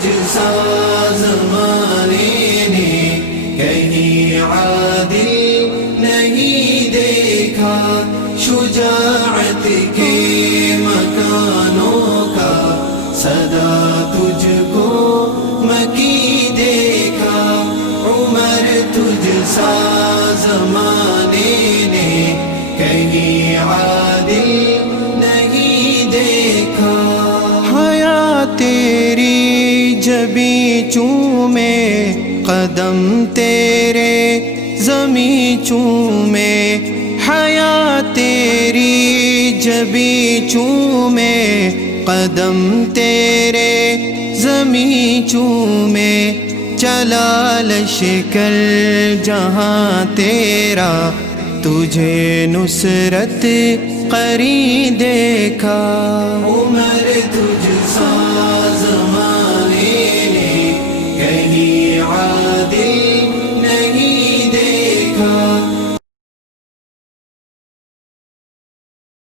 تجھ سا زمانے نے کہیں عادل نہیں دیکھا، شجاعت کے مکانوں کا صدا تجھ کو مکی دیکھا، عمر تجھ سا زمانے نے کہیں عادل نہیں دیکھا۔ حیا تیری جبیں چومے قدم تیرے زمیں چومے، حیا تیری جبیں چومے قدم تیرے زمیں چومے، چلا لشکر جہاں تیرا تجھے نصرت قری دیکھا، عمر